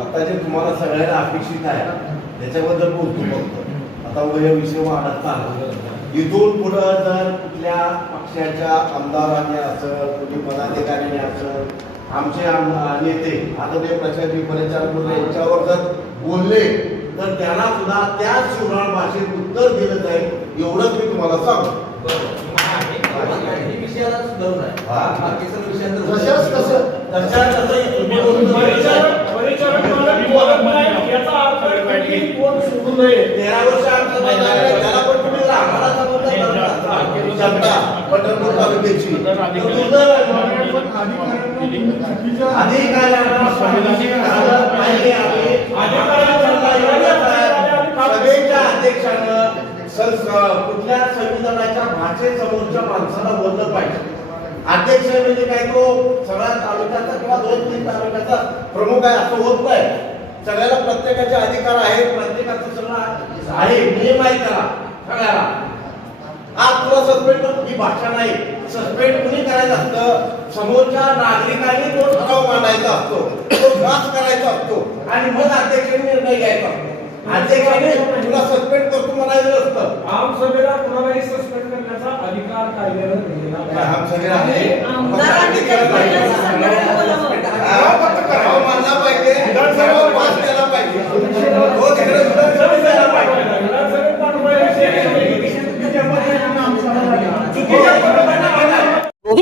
आता जे तुम्हाला सगळ्यांना अपेक्षित आहे त्याच्याबद्दल बोलतो फक्त आता वय विषय वाढत चालला इथून पुढं जर कुठल्या पक्षाच्या आमदारांनी असं कुठे पदाधिकाऱ्यांनी असं आमचे आम- नेते आदरणीय प्रशासकीय परिचारक मंडळ यांच्यावर जर बोलले तर त्यांना सुद्धा त्याच शिवराळ भाषेत उत्तर दिलं जाईल एवढंच मी तुम्हाला सांगतो तशाच कसं तशाच कसं तुम्ही बोलतो परिचारक परिचारक मला बोलत नाही याचा अर्थ कोण सोडू नये तेरा वर्ष त्याला पण तुम्ही आम्हाला पंढरपूर तालुक्याची सभेच्या अध्यक्षानं कुठल्या संविधानाच्या भाषेसमोरच्या माणसाला बोललं पाहिजे अध्यक्ष म्हणजे काय तो सगळ्या तालुक्याचा किंवा दोन तीन तालुक्याचा प्रमुख आहे असं होत नाही. सगळ्याला प्रत्येकाचे अधिकार आहेत प्रत्येकाचं सगळं आहे. नियम आहे त्याला सगळ्याला. आज तुला सस्पेंड करतो ही भाषा नाही. सस्पेंड कुणी करायचं असतं? समोरच्या नागरिकांनी तो ठराव मांडायचा असतो. तो त्रास करायचा असतो. आणि मग अध्यक्षांनी निर्णय घ्यायचा असतो. अध्यक्षाने तुला सस्पेंड करतो म्हणायचं नसतं. आमसभेला कुणालाही सस्पेंड करण्याचा अधिकार कायद्यानं दिलेला आहे आमदारांनी जर पहिलं सस्पेंड केलं, हा, ठराव मांडला पाहिजे ठराव पास केला पाहिजे हो तिकडे विधानसभेत जायला पाहिजे विधानसभेत पाठवायला चुकीच्या पद्धतीने